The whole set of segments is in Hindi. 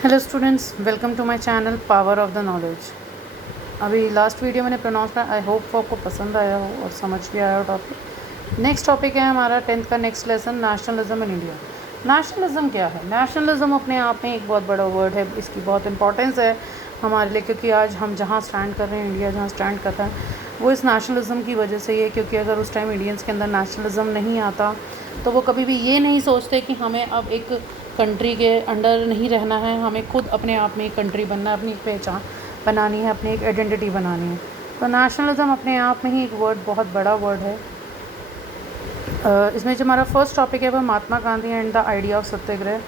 Hello students, welcome to my channel power of the knowledge. अभी लास्ट वीडियो मैंने प्रोनाउंस किया, आई होप आपको पसंद आया हो और समझ भी आया हो टॉपिक। नेक्स्ट टॉपिक है हमारा 10th का next lesson, nationalism in India. Nationalism क्या है? नेशनलिज्म अपने आप में एक बहुत बड़ा वर्ड है, इसकी बहुत इंपॉर्टेंस है हमारे लिए, क्योंकि आज हम जहाँ स्टैंड कर रहे हैं, इंडिया जहाँ स्टैंड कर रहा है, वो इस नेशनलिज्म की वजह से ही है। क्योंकि अगर उस टाइम इंडियंस के अंदर नेशनलिज्म नहीं आता तो वो कभी भी ये नहीं सोचते कि हमें अब एक कंट्री के अंडर नहीं रहना है, हमें खुद अपने आप में एक कंट्री बनना है, अपनी एक पहचान बनानी है, अपनी एक आइडेंटिटी बनानी है। तो नेशनलिज्म अपने आप में ही एक वर्ड, बहुत बड़ा वर्ड है। इसमें जो हमारा फर्स्ट टॉपिक है वो Mahatma Gandhi and the idea of satyagraha.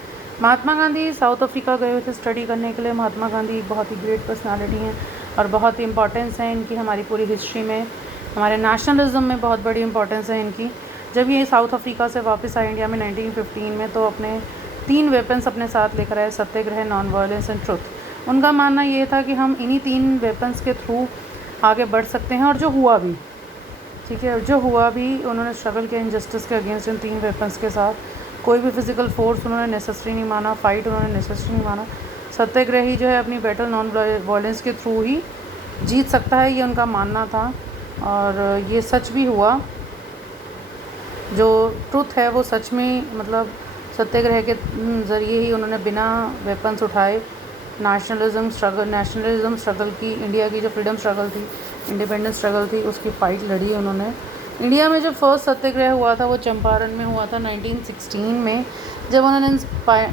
Mahatma Gandhi South Africa गए हुए थे स्टडी करने के लिए। महात्मा गांधी एक बहुत ही ग्रेट पर्सनालिटी हैं और बहुत ही इंपॉर्टेंस है इनकी हमारी पूरी हिस्ट्री में, हमारे नेशनलिज्म में बहुत बड़ी इंपॉर्टेंस है इनकी। जब ये साउथ अफ्रीका से वापस आए इंडिया में 1915 में, तो अपने 3 वेपन्स अपने साथ लेकर आए: सत्याग्रह, नॉन वायलेंस एंड ट्रुथ। उनका मानना ये था कि हम इन्हीं 3 वेपन्स के थ्रू आगे बढ़ सकते हैं, और जो हुआ भी, ठीक है, जो हुआ भी, उन्होंने स्ट्रगल किया इनजस्टिस के अगेंस्ट इन 3 वेपन्स के साथ। कोई भी फिजिकल फोर्स उन्होंने नेसेसरी नहीं माना, फाइट उन्होंने नेसेसरी नहीं माना। सत्याग्रह ही जो है अपनी बैटल नॉन वायलेंस के थ्रू ही जीत सकता है, ये उनका मानना था और ये सच भी हुआ। जो ट्रुथ है वो सच में, मतलब सत्याग्रह के ज़रिए ही उन्होंने बिना वेपन्स उठाए नेशनलिज्म स्ट्रगल की, इंडिया की जो फ्रीडम स्ट्रगल थी, इंडिपेंडेंस स्ट्रगल थी, उसकी फ़ाइट लड़ी उन्होंने। इंडिया में जो फर्स्ट सत्याग्रह हुआ था वो चंपारण में हुआ था 1916 में, जब उन्होंने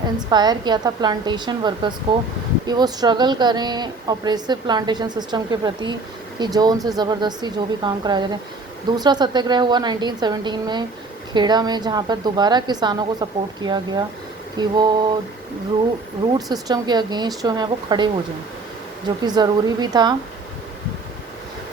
इंस्पायर किया था प्लांटेशन वर्कर्स को कि वो स्ट्रगल करें ऑपरेसिव प्लांटेशन सिस्टम के प्रति, कि जो उनसे ज़बरदस्ती जो भी काम कराया जाए। दूसरा सत्याग्रह हुआ 1917 में खेड़ा में, जहाँ पर दोबारा किसानों को सपोर्ट किया गया कि वो रूट सिस्टम के अगेंस्ट जो हैं वो खड़े हो जाएं, जो कि ज़रूरी भी था।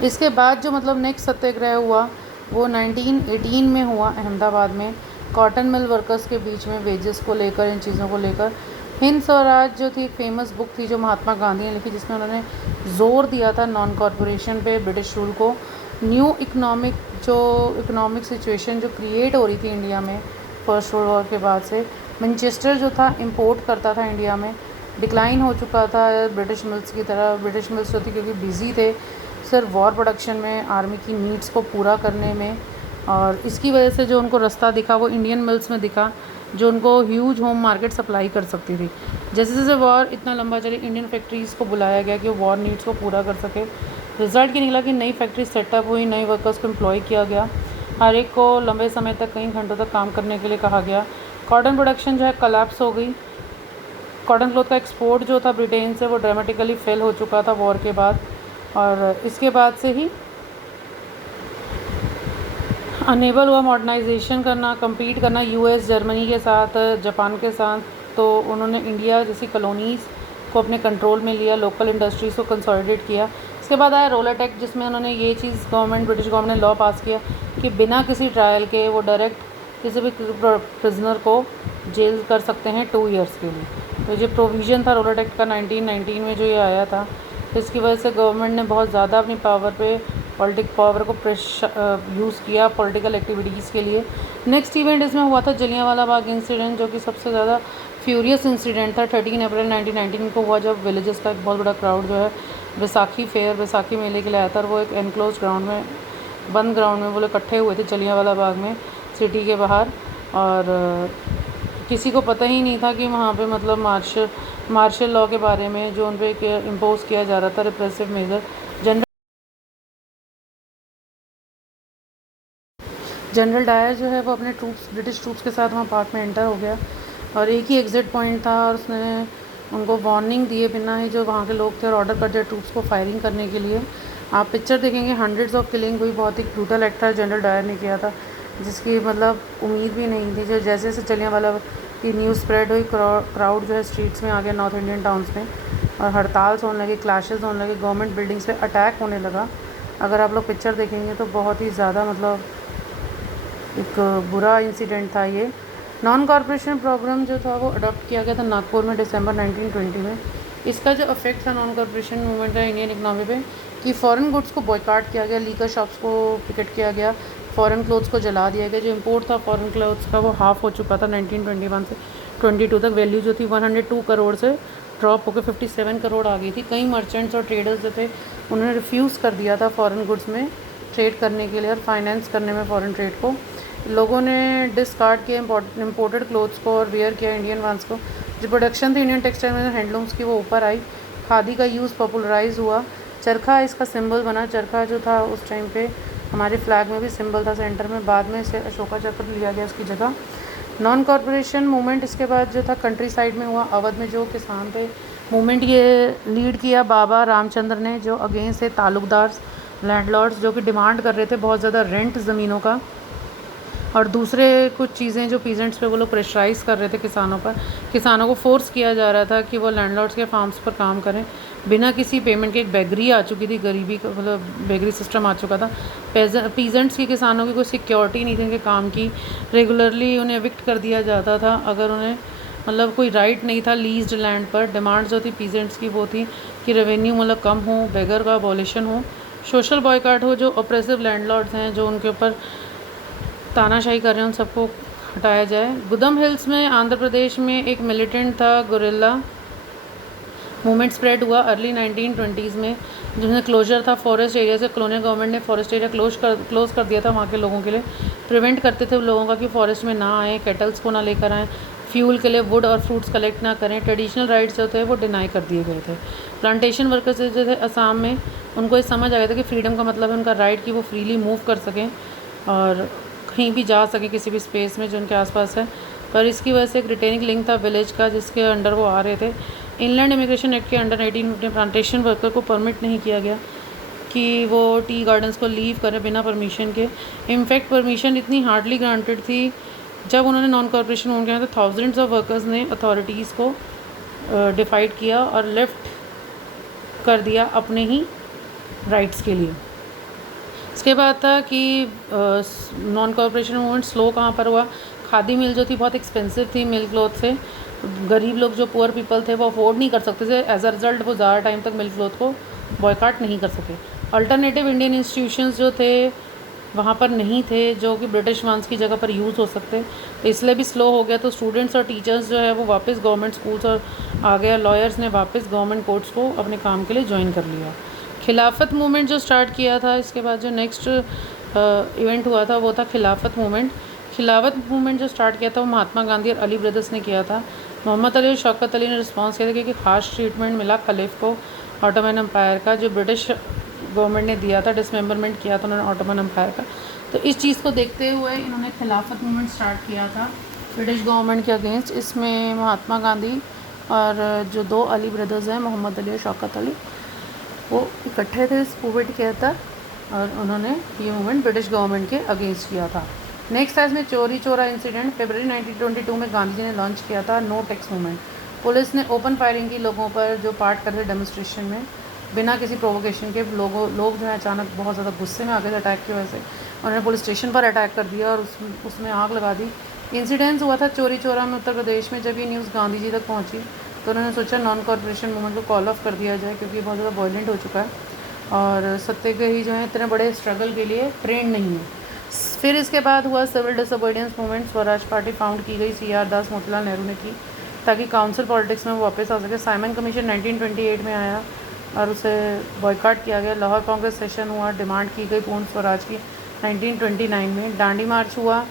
इसके बाद जो मतलब नेक्स्ट सत्याग्रह हुआ वो 1918 में हुआ अहमदाबाद में, कॉटन मिल वर्कर्स के बीच में वेजेस को लेकर, इन चीज़ों को लेकर। हिंद स्वराज जो थी एक फेमस बुक थी जो महात्मा गांधी ने लिखी, जिसमें उन्होंने ज़ोर दिया था नॉन कॉरपोरेशन पे, ब्रिटिश रूल को। न्यू इकोनॉमिक सिचुएशन जो क्रिएट हो रही थी इंडिया में फर्स्ट वर्ल्ड वॉर के बाद से, मैनचेस्टर जो था इंपोर्ट करता था इंडिया में, डिक्लाइन हो चुका था ब्रिटिश मिल्स की तरह। ब्रिटिश मिल्स जो थी क्योंकि बिज़ी थे सिर्फ वॉर प्रोडक्शन में, आर्मी की नीड्स को पूरा करने में, और इसकी वजह से जो उनको रास्ता दिखा वो इंडियन मिल्स में दिखा, जो उनको ह्यूज होम मार्केट सप्लाई कर सकती थी। जैसे जैसे वॉर इतना लंबा चली, इंडियन फैक्ट्रीज़ को बुलाया गया कि वो वॉर नीड्स को पूरा कर सके। रिज़ल्ट ये निकला कि नई फैक्ट्री सेटअप हुई, नए वर्कर्स को एम्प्लॉय किया गया, हर एक को लंबे समय तक, कई घंटों तक काम करने के लिए कहा गया। कॉटन प्रोडक्शन जो है कोलैप्स हो गई। कॉटन क्लॉथ का एक्सपोर्ट जो था ब्रिटेन से वो ड्रामेटिकली फेल हो चुका था वॉर के बाद, और इसके बाद से ही अनेबल हुआ मॉडर्नाइजेशन करना, compete करना यूएस, जर्मनी के साथ, जापान के साथ। तो उन्होंने इंडिया जैसी कॉलोनीज़ को अपने कंट्रोल में लिया, लोकल इंडस्ट्रीज़ को कंसोलिडेट किया। इसके बाद आया रोलर एक्ट, जिसमें उन्होंने ये चीज़ ब्रिटिश गवर्नमेंट ने लॉ पास किया कि बिना किसी ट्रायल के वो डायरेक्ट किसी भी प्रिजनर को जेल कर सकते हैं 2 ईयर्स के लिए। तो ये प्रोविज़न था रोलर एक्ट का 1919 में जो ये आया था। तो इसकी वजह से गवर्नमेंट ने बहुत ज़्यादा अपनी पॉलिटिक पावर को यूज़ किया पॉलिटिकल एक्टिविटीज़ के लिए। नेक्स्ट इवेंट इसमें हुआ था जलियांवाला बाग इंसिडेंट, जो कि सबसे ज़्यादा फ्यूरियस इंसिडेंट था। 13 अप्रैल 1919 को हुआ, जब विलेजेस का एक बहुत बड़ा क्राउड जो है बैसाखी मेले के लिए आया था, और वो एक एनक्लोज ग्राउंड में, बंद ग्राउंड में वो लोग इकट्ठे हुए थे जलियांवाला बाग में, सिटी के बाहर। और किसी को पता ही नहीं था कि वहाँ पे मतलब मार्शल लॉ के बारे में जो उन पर इम्पोज किया जा रहा था, रिप्रेसिव मेजर। जनरल डायर जो है वो अपने ब्रिटिश ट्रूप्स के साथ वहाँ पार्क में एंटर हो गया, और एक ही एग्ज़िट पॉइंट था, और उसने उनको वार्निंग दिए बिना ही जो वहाँ के लोग थे, और ऑर्डर कर दिया ट्रूप्स को फायरिंग करने के लिए। आप पिक्चर देखेंगे, हंड्रेड्स ऑफ किलिंग हुई, बहुत ही ब्रूटल एक्ट था जनरल डायर ने किया था, जिसकी मतलब उम्मीद भी नहीं थी। जो जैसे जैसे जलियांवाला की न्यूज़ स्प्रेड हुई, क्राउड जो है स्ट्रीट्स में आ गया नॉर्थ इंडियन टाउन्स में, और हड़ताल होने लगे, क्लैशेज़ होने लगे, गवर्नमेंट बिल्डिंग्स पे अटैक होने लगा। अगर आप लोग पिक्चर देखेंगे तो बहुत ही ज़्यादा मतलब एक बुरा इंसिडेंट था ये। नॉन कॉरपोरेशन प्रोग्राम जो था वो अडॉप्ट किया गया था नागपुर में दिसंबर 1920 में। इसका जो इफेक्ट था नॉन कॉरपोरेशन मूवमेंट का इंडियन इकनॉमी पे, कि फ़ॉरेन गुड्स को बॉयकॉट किया गया, लीकर शॉप्स को पिकेट किया गया, फ़ॉरेन क्लोथ्स को जला दिया गया। जो इंपोर्ट था फ़ॉरेन क्लोथ्स का वो हाफ़ हो चुका था 1921 से 22 तक। वैल्यू जो थी 102 करोड़ से ड्रॉप होकर 57 करोड़ आ गई थी। कई मर्चेंट्स और ट्रेडर्स जो थे उन्होंने रिफ्यूज़ कर दिया था फॉरेन गुड्स में ट्रेड करने के लिए और फाइनेंस करने में फॉरेन ट्रेड को। लोगों ने डिस्कार्ड किया इम्पोर्टेड क्लोथ्स को और वेयर किया इंडियन वंस को। जो प्रोडक्शन थी इंडियन टेक्सटाइल में हैंडलूम्स की वो ऊपर आई। खादी का यूज़ पॉपुलराइज हुआ। चरखा इसका सिंबल बना। चरखा जो था उस टाइम पे हमारे फ्लैग में भी सिंबल था सेंटर में। बाद में इसे अशोका चक्र लिया गया उसकी जगह। नॉन कॉरपोरेशन मूवमेंट इसके बाद जो था कंट्री साइड में हुआ। अवध में जो किसान थे मूवमेंट ये लीड किया बाबा रामचंद्र ने, जो अगेंस्ट थे तालुकदार लैंडलॉर्ड्स जो कि डिमांड कर रहे थे बहुत ज़्यादा रेंट ज़मीनों का और दूसरे कुछ चीज़ें जो पीजेंट्स पे वो लोग प्रेशराइज़ कर रहे थे किसानों पर। किसानों को फोर्स किया जा रहा था कि वो लैंडलॉर्ड्स के फार्म्स पर काम करें बिना किसी पेमेंट के। एक बेगरी आ चुकी थी, गरीबी का मतलब बेगरी सिस्टम आ चुका था। पीजेंट्स की किसानों की कोई सिक्योरिटी नहीं थी उनके काम की। रेगुलरली उन्हें एविक्ट कर दिया जाता था अगर उन्हें मतलब कोई राइट नहीं था लीज्ड लैंड पर। डिमांड जो थी पीजेंट्स की वो थी कि रेवेन्यू मतलब कम हो, बेगर का अबॉलिशन हो, सोशल बॉयकॉट हो, जो ऑप्रेसिव लैंडलॉर्ड्स हैं जो उनके ऊपर तानाशाही कर रहे हैं उन सबको हटाया जाए। गुदम हिल्स में आंध्र प्रदेश में एक मिलिटेंट था, गुरिल्ला मूवमेंट स्प्रेड हुआ अर्ली 1920s में, जिसमें क्लोजर था फॉरेस्ट एरिया से। कॉलोनियल गवर्नमेंट ने फॉरेस्ट एरिया क्लोज कर दिया था वहाँ के लोगों के लिए। प्रिवेंट करते थे लोगों का कि फॉरेस्ट में ना आए, कैटल्स को ना लेकर आएँ, फ्यूल के लिए वुड और फ्रूट्स कलेक्ट ना करें। ट्रेडिशनल राइट्स जो थे वो डिनाई कर दिए गए थे। प्लांटेशन वर्कर्स जो थे असम में, उनको ये समझ आ गया था कि फ्रीडम का मतलब है उनका राइट कि वो फ्रीली मूव कर सकें और कहीं भी जा सके किसी भी स्पेस में जो उनके आसपास है। पर इसकी वजह से एक रिटेनिंग लिंक था विलेज का जिसके अंडर वो आ रहे थे। इनलैंड इमिग्रेशन एक्ट के अंडर 1850 प्लांटेशन वर्कर को परमिट नहीं किया गया कि वो टी गार्डन्स को लीव करें बिना परमिशन के। इनफैक्ट परमिशन इतनी हार्डली ग्रांटेड थी जब उन्होंने नॉन कॉर्पोरेशन मूवमेंट किया तो थाउजेंड्स ऑफ वर्कर्स ने अथॉरिटीज़ को डिफाइड किया और लेफ्ट कर दिया अपने ही राइट्स के लिए। इसके बाद था कि नॉन कॉर्पोरेशन मूवमेंट स्लो कहाँ पर हुआ। खादी मिल जो थी बहुत एक्सपेंसिव थी मिल क्लॉथ से। गरीब लोग जो पुअर पीपल थे वो अफोर्ड नहीं कर सकते थे। एज अ रिज़ल्ट वो ज़्यादा टाइम तक मिल क्लॉथ को बॉयकॉट नहीं कर सके। अल्टरनेटिव इंडियन इंस्टीट्यूशंस जो थे वहाँ पर नहीं थे जो कि ब्रिटिश वंस की जगह पर यूज़ हो सकते, तो इसलिए भी स्लो हो गया। तो स्टूडेंट्स और टीचर्स जो है वो वापस गवर्नमेंट स्कूल्स और आ गया। लॉयर्स ने वापस गवर्नमेंट कोर्ट्स को अपने काम के लिए ज्वाइन कर लिया। खिलाफत मूवमेंट जो स्टार्ट किया था इसके बाद जो नेक्स्ट इवेंट हुआ था वो था खिलाफत मूवमेंट। खिलाफत मूवमेंट जो स्टार्ट किया था वो महात्मा गांधी और अली ब्रदर्स ने किया था। मोहम्मद अली और शौकत अली ने रिस्पॉन्स किया था क्योंकि ख़ास ट्रीटमेंट मिला खलीफ को ऑटोमन एम्पायर का, जो ब्रिटिश गवर्नमेंट ने दिया था, डिसमेंबरमेंट किया था उन्होंने ऑटोमन एम्पायर का। तो इस चीज़ को देखते हुए इन्होंने खिलाफत मूवमेंट स्टार्ट किया था ब्रिटिश गवर्नमेंट के अगेंस्ट। इसमें महात्मा गांधी और जो दो अली ब्रदर्स हैं मोहम्मद अली और शौकत अली वो इकट्ठे थे इस मूवमेंट के तहत और उन्होंने ये मूवमेंट ब्रिटिश गवर्नमेंट के अगेंस्ट किया था। नेक्स्ट था इसमें चोरी चोरा इंसिडेंट। फरवरी 1922 में गांधी जी ने लॉन्च किया था नो टैक्स मूवमेंट। पुलिस ने ओपन फायरिंग की लोगों पर जो पार्ट कर रहे डेमोन्स्ट्रेशन में बिना किसी प्रोवोकेशन के। लोग जो है अचानक बहुत ज़्यादा गुस्से में आ गए थे अटैक की वजह से। उन्होंने पुलिस स्टेशन पर अटैक कर दिया और उसमें आग लगा दी। इंसिडेंस हुआ था चोरी चोरा में उत्तर प्रदेश में। जब ये न्यूज़ गांधी जी तक पहुँची तो उन्होंने सोचा नॉन कॉर्पोरेशन मूवमेंट को कॉल ऑफ कर दिया जाए क्योंकि बहुत ज़्यादा वायलेंट हो चुका है और सत्याग्रही जो है इतने बड़े स्ट्रगल के लिए ट्रेंड नहीं है। फिर इसके बाद हुआ civil disobedience movement. Swaraj party found की गई, CR दास मोतीलाल नेहरू ने की ताकि काउंसिल पॉलिटिक्स में वो वापस आ सके। साइमन कमीशन 1928 में आया और उसे बॉयकॉट किया गया। लाहौर कांग्रेस सेशन हुआ, डिमांड की गई पूर्ण स्वराज की 1929 में। दांडी मार्च हुआ,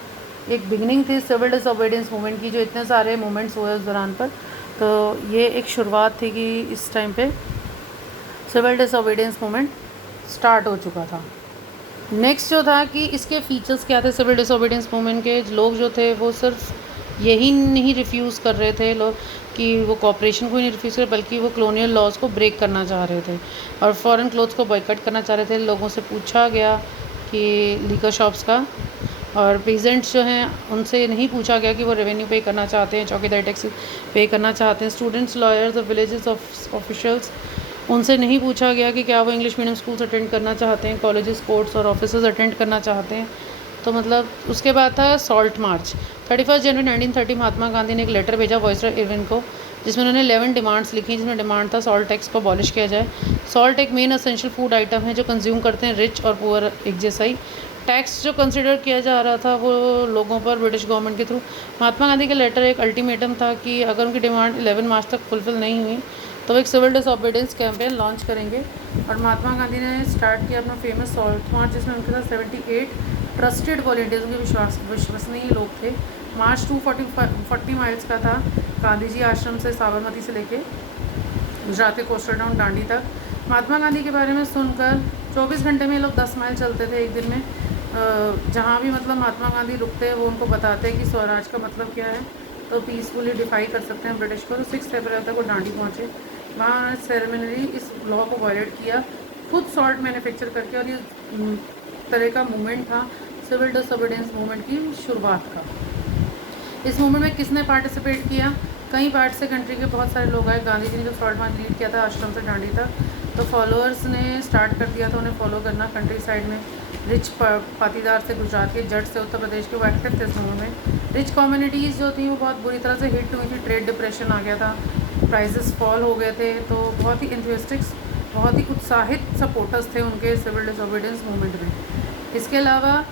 एक बिगनिंग थी सिविल डिसोबीडियंस मूवमेंट की। जो इतने सारे मूवमेंट्स हुए उस दौरान पर, तो ये एक शुरुआत थी कि इस टाइम पे सिविल डिसोबीडियंस मूवमेंट स्टार्ट हो चुका था। नेक्स्ट जो था कि इसके फीचर्स क्या थे सिविल डिसोबीडियंस मूवमेंट के। लोग जो थे वो सिर्फ यही नहीं रिफ्यूज़ कर रहे थे लोग कि वो कॉपरेशन को ही नहीं रिफ्यूज़ कर, बल्कि वो कॉलोनियल लॉज को ब्रेक करना चाह रहे थे और फॉरेन क्लोथ्स को बॉयकॉट करना चाह रहे थे। लोगों से पूछा गया कि लीकर शॉप्स का, और पेजेंट्स जो हैं उनसे नहीं पूछा गया कि वो रेवेन्यू पे करना चाहते हैं, चौकीदारी टैक्स पे करना चाहते हैं। स्टूडेंट्स, लॉयर्स और विलेजेस ऑफिशियल्स, उनसे नहीं पूछा गया कि क्या वो इंग्लिश मीडियम स्कूल्स अटेंड करना चाहते हैं, कॉलेजेस, कोर्ट्स और ऑफिसेज अटेंड करना चाहते हैं। तो मतलब उसके बाद था सॉल्ट मार्च। 31 जनवरी 1930 महात्मा गांधी ने एक लेटर भेजा वाइसरॉय इरविन को जिसमें उन्होंने 11 डिमांड्स लिखी, जिसमें डिमांड था सॉल्ट टैक्स को अबॉलिश किया जाए। सॉल्ट एक मेन असेंशियल फूड आइटम है जो कंज्यूम करते हैं रिच और पुअर एक जैसा ही। टैक्स जो कंसिडर किया जा रहा था वो लोगों पर ब्रिटिश गवर्नमेंट के थ्रू। महात्मा गांधी का लेटर एक अल्टीमेटम था कि अगर उनकी डिमांड 11 मार्च तक फुलफ़िल नहीं हुई तो वो एक सिविल डिसओबीडियंस कैंपेन लॉन्च करेंगे। और महात्मा गांधी ने स्टार्ट किया अपना फेमस सॉल्ट मार्च, जिसमें उनके साथ 78 ट्रस्टेड वॉलेंटियर्स, उनके विश्वसनीय लोग थे। मार्च 240 माइल्स का था, गांधी जी आश्रम से साबरमती से लेके गुजरात के कोस्टल टाउन दांडी तक। महात्मा गांधी के बारे में सुनकर 24 घंटे में ये लोग 10 माइल चलते थे एक दिन में। जहाँ भी मतलब महात्मा गांधी रुकते हैं वो उनको बताते हैं कि स्वराज का मतलब क्या है, तो पीसफुली डिफाई कर सकते हैं ब्रिटिश को। तो 6 अप्रैल तक वो दांडी पहुँचे। वहाँ उन्होंने सेरेमनली इस लॉ को वायलेट किया, खुद सॉल्ट मैन्युफैक्चर करके। और ये तरह का मूवमेंट था सिविल डिसओबीडियंस मूवमेंट की शुरुआत का। इस मूवमेंट में किसने पार्टिसिपेट किया? कई पार्ट से कंट्री के बहुत सारे लोग आए। गांधी जी ने जो सॉल्ट मार्च लीड किया था आश्रम से दांडी तक, तो फॉलोअर्स ने स्टार्ट कर दिया था उन्हें फॉलो करना। कंट्री साइड में रिच पाटीदार से, गुजरात के जट से, उत्तर प्रदेश के, वो एक्टिव थे इस मूवमेंट में। रिच कम्युनिटीज़ जो थी वो बहुत बुरी तरह से हिट हुई थी। ट्रेड डिप्रेशन आ गया था, प्राइसेस फॉल हो गए थे। तो बहुत ही एंथुसियास्टिक्स, बहुत ही उत्साहित सपोर्टर्स थे उनके सिविल डिसओबीडियंस मूवमेंट में। इसके अलावा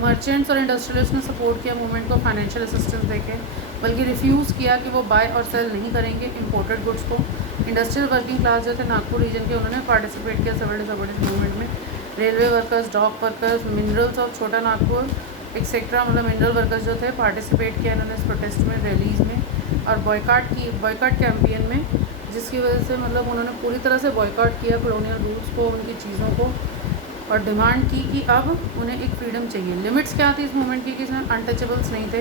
मर्चेंट्स और इंडस्ट्रियलिस्ट ने सपोर्ट किया मूवमेंट को फाइनेंशियल असिस्टेंस देके, बल्कि रिफ्यूज़ किया कि वो बाय और सेल नहीं करेंगे इंपोर्टेड गुड्स को। इंडस्ट्रियल वर्किंग क्लास जो थे नागपुर रीजन के, उन्होंने पार्टिसिपेट किया सिविल डिसओबीडियंस मूवमेंट में। Railway workers, dock workers, minerals of Chota Nagpur etcetera, मतलब मिनरल वर्कर्स जो थे पार्टिसिपेट किया इन्होंने इस प्रोटेस्ट में, रैलीज़ में और बॉयकॉट कैंपेन में, जिसकी वजह से मतलब उन्होंने पूरी तरह से बॉयकॉट किया कॉलोनियल रूल्स को, उनकी चीज़ों को, और डिमांड की कि अब उन्हें एक फ्रीडम चाहिए। लिमिट्स क्या थी इस मूवमेंट की कि इसमें अनटचेबल्स नहीं थे।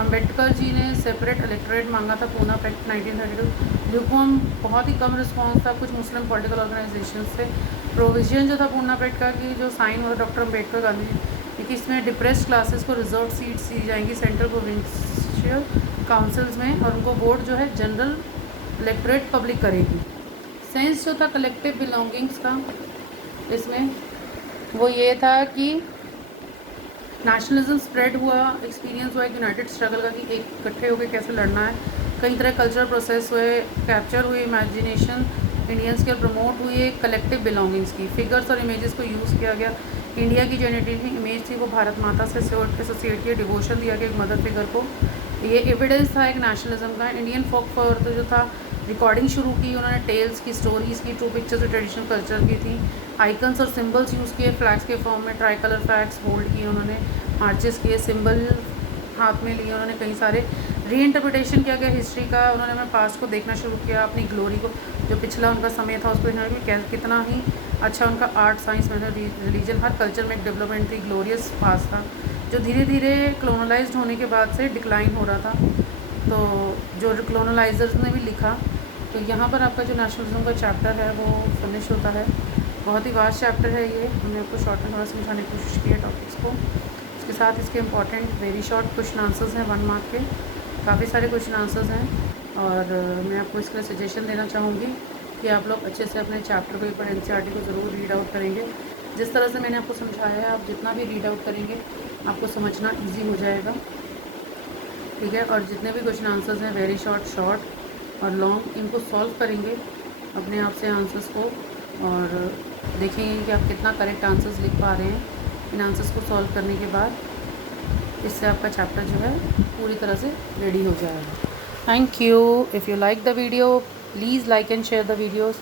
अम्बेडकर जी ने सेपरेट इलेक्टोरेट मांगा था, पूना पैक्ट 1932। ल्यूकवार्म, बहुत ही कम रिस्पांस था कुछ मुस्लिम पॉलिटिकल ऑर्गेनाइजेशन से। प्रोविजन जो था पूना पैक्ट का कि जो साइन हुआ डॉक्टर अम्बेडकर गांधी जी कि इसमें डिप्रेस्ड क्लासेस को रिजर्व सीट्स दी जाएंगी सेंट्रल प्रोविंशियल काउंसिल्स में, और उनको वोट जो है जनरल इलेक्टोरेट पब्लिक करेगी। सेंस जो था कलेक्टिव बिलोंगिंग्स का इसमें, वो ये था कि नेशनलिज्म स्प्रेड हुआ, एक्सपीरियंस हुआ एक यूनाइटेड स्ट्रगल का कि एक इकट्ठे होकर कैसे लड़ना है। कई तरह कल्चरल प्रोसेस हुए, कैप्चर हुई इमेजिनेशन इंडियंस के, प्रमोट हुई एक कलेक्टिव बिलोंगिंग्स की। फिगर्स और इमेजेस को यूज़ किया गया। इंडिया की जो आइडेंटिटी इमेज थी वो भारत माता से एसोसिएट किया, डिवोशन दिया गया एक मदर फिगर को। ये एविडेंस था एक नेशनलिज्म का। इंडियन फोक फोर जो था रिकॉर्डिंग शुरू की उन्होंने, टेल्स की, स्टोरीज़ की, ट्रू पिक्चर्स और ट्रेडिशनल कल्चर की थी। आइकन्स और सिंबल्स यूज़ किए फ्लैग्स के फॉर्म में, ट्राई कलर फ्लैग्स होल्ड किए उन्होंने, मार्चेस किए, सिंबल हाथ में लिए उन्होंने। कई सारे री इंटरप्रिटेशन किया गया हिस्ट्री का उन्होंने। मैं पास्ट को देखना शुरू किया, अपनी ग्लोरी को, जो पिछला उनका समय था उसको देखना कि कितना ही अच्छा उनका आर्ट, साइंस, रिलीजन, हर कल्चर में एक डेवलपमेंट थी, ग्लोरियस पास था जो धीरे धीरे क्लोनलाइज्ड होने के बाद से डिक्लाइन हो रहा था। तो जो क्लोनलाइजर्स ने भी लिखा। तो यहाँ पर आपका जो नेशनलिज्म का चैप्टर है वो फिनिश होता है। बहुत ही वास्ट चैप्टर है ये, हमने आपको शॉर्ट में थोड़ा समझाने की कोशिश की है टॉपिक्स को। इसके साथ इसके important very short question answers हैं 1 मार्क के, काफ़ी सारे क्वेश्चन आंसर्स हैं। और मैं आपको इसका सजेशन देना चाहूँगी कि आप लोग अच्छे से अपने चैप्टर को एक बार एनसीईआरटी को ज़रूर रीड आउट करेंगे। जिस तरह से मैंने आपको समझाया है, आप जितना भी रीड आउट करेंगे आपको समझना ईजी हो जाएगा, ठीक है। और जितने भी क्वेश्चन आंसर्स हैं वेरी शॉर्ट और लॉन्ग, इनको सॉल्व करेंगे अपने आप से आंसर्स को, और देखेंगे कि आप कितना करेक्ट आंसर्स लिख पा रहे हैं। इन आंसर्स को सॉल्व करने के बाद इससे आपका चैप्टर जो है पूरी तरह से रेडी हो जाएगा। Thank you. If you like the video please like and share the videos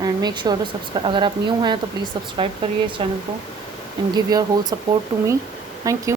and make sure to subscribe. अगर आप न्यू हैं तो प्लीज़ सब्सक्राइब करिए इस चैनल को and give your whole support to me. Thank you.